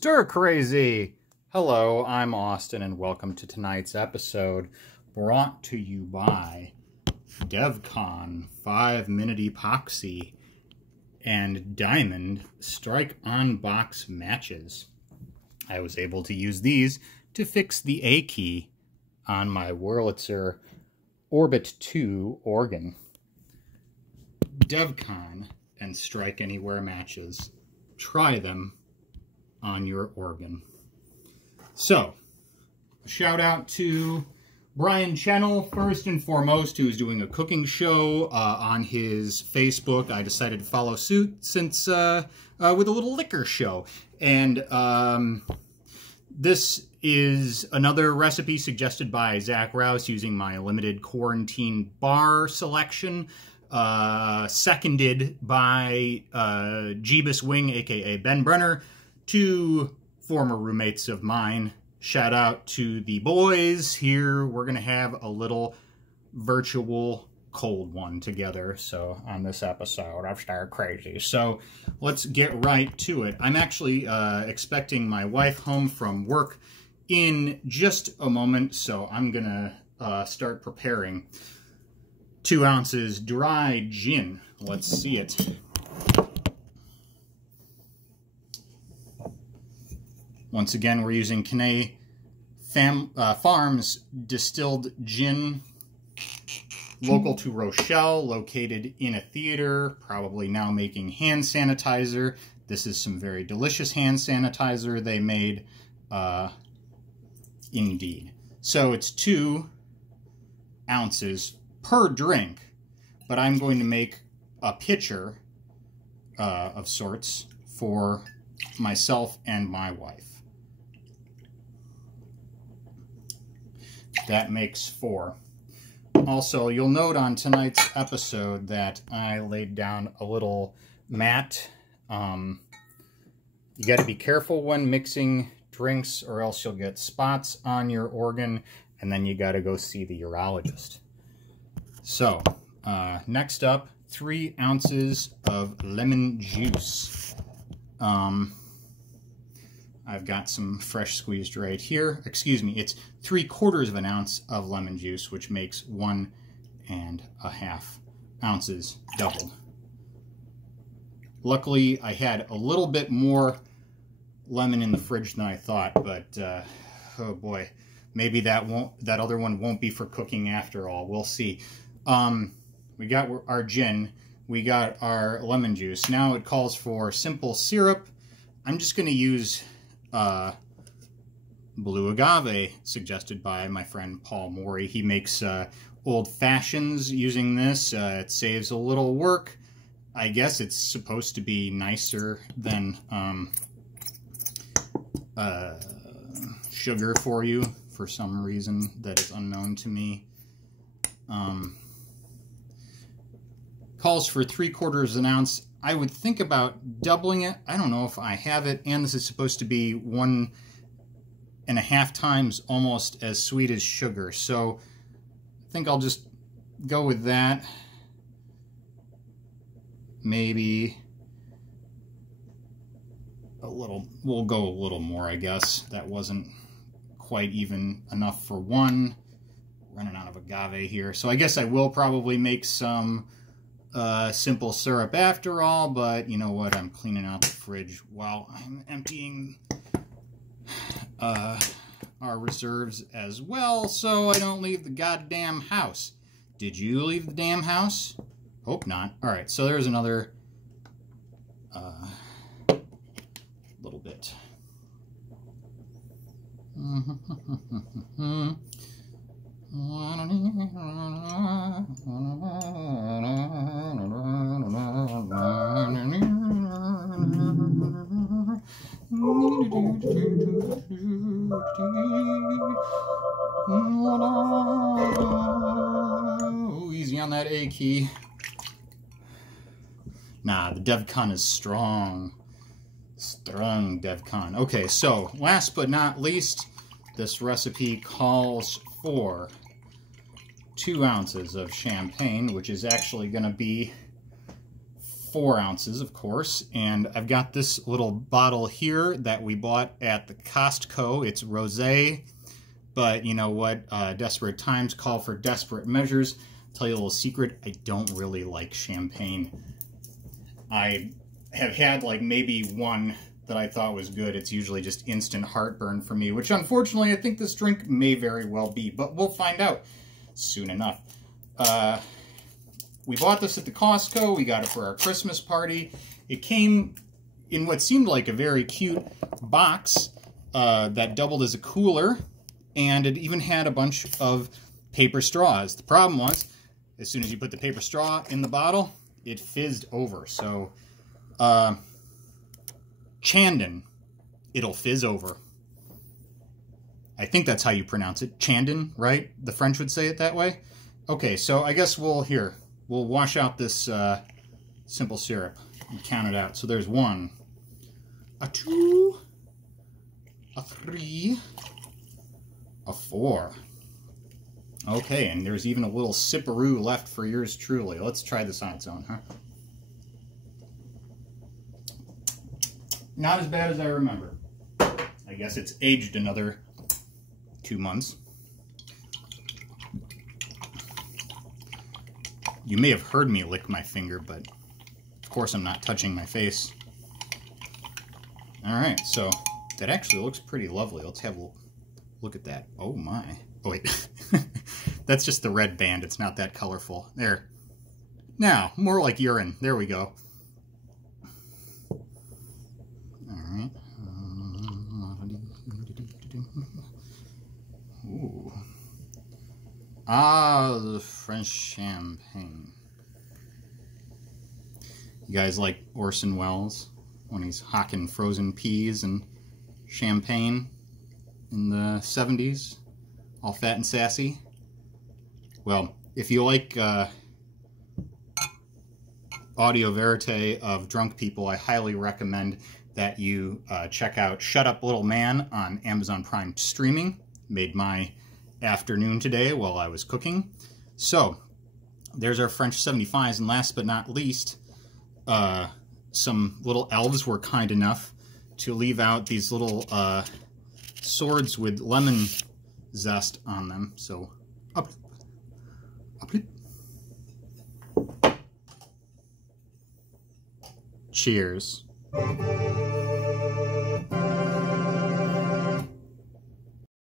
Stir Crazy! Hello, I'm Austin, and welcome to tonight's episode, brought to you by DevCon 5-Minute Epoxy and Diamond Strike-on-Box Matches. I was able to use these to fix the A key on my Wurlitzer Orbit 2 organ. DevCon and Strike Anywhere matches. Try them on your organ. So, a shout out to Brian Channel, first and foremost, who's doing a cooking show on his Facebook. I decided to follow suit since with a little liquor show. And this is another recipe suggested by Zach Rouse using my limited quarantine bar selection. Seconded by Jeebus Wing, aka Ben Brenner, two former roommates of mine. Shout out to the boys. Here we're going to have a little virtual cold one together. So on this episode of Stir Crazy. So let's get right to it. I'm actually expecting my wife home from work in just a moment. So I'm going to start preparing 2 ounces dry gin. Let's see it. Once again, we're using Kennay Farms distilled gin, local to Rochelle, located in a theater, probably now making hand sanitizer. This is some very delicious hand sanitizer they made, indeed. So it's 2 ounces per drink, but I'm going to make a pitcher of sorts for myself and my wife. That makes 4. Also, you'll note on tonight's episode that I laid down a little mat. You got to be careful when mixing drinks or else you'll get spots on your organ, and then you got to go see the urologist. So, next up, 3 ounces of lemon juice. I've got some fresh squeezed right here. Excuse me, it's 3/4 of an ounce of lemon juice, which makes 1.5 ounces doubled. Luckily, I had a little bit more lemon in the fridge than I thought, but oh boy, maybe that other one won't be for cooking after all. We'll see. We got our gin, we got our lemon juice. Now it calls for simple syrup. I'm just going to use blue agave, suggested by my friend Paul Mori. He makes old fashions using this. It saves a little work. I guess it's supposed to be nicer than sugar for you, for some reason that is unknown to me. Calls for 3/4 of an ounce. I would think about doubling it. I don't know if I have it, and this is supposed to be 1.5 times almost as sweet as sugar. So I think I'll just go with that. Maybe a little, we'll go a little more, I guess. That wasn't quite even enough for 1. Running out of agave here. So I guess I will probably make some simple syrup after all, but you know what? I'm cleaning out the fridge while I'm emptying our reserves as well, so I don't leave the goddamn house. Did you leave the damn house? Hope not. Alright, so there's another little bit. Easy on that A key. Nah, the DevCon is strong. Strong DevCon. Okay, so last but not least, this recipe calls for 2 ounces of champagne, which is actually going to be 4 ounces, of course, and I've got this little bottle here that we bought at the Costco. It's rosé, but you know what? Desperate times call for desperate measures. I'll tell you a little secret, I don't really like champagne. I have had like maybe one that I thought was good. It's usually just instant heartburn for me, which unfortunately I think this drink may very well be, but we'll find out soon enough. We bought this at the Costco. We got it for our Christmas party. It came in what seemed like a very cute box that doubled as a cooler, and it even had a bunch of paper straws. The problem was, as soon as you put the paper straw in the bottle, it fizzed over. So, Chandon, it'll fizz over. I think that's how you pronounce it. Chandon, right? The French would say it that way. Okay, so I guess we'll wash out this simple syrup and count it out. So there's 1, a 2, a 3, a 4. Okay, and there's even a little sipperoo left for yours truly. Let's try this on its own, huh? Not as bad as I remember. I guess it's aged another 2 months. You may have heard me lick my finger, but of course I'm not touching my face. Alright, so that actually looks pretty lovely. Let's have a look at that. Oh my. Oh wait. That's just the red band. It's not that colorful. There. Now, more like urine. There we go. Alright. Ooh. Ah, the French champagne. You guys like Orson Welles when he's hawking frozen peas and champagne in the 70s? All fat and sassy? Well, if you like audio verite of drunk people, I highly recommend that you check out Shut Up Little Man on Amazon Prime streaming. Made my afternoon today while I was cooking. So, there's our French 75s, and last but not least, some little elves were kind enough to leave out these little swords with lemon zest on them. So, up. Cheers.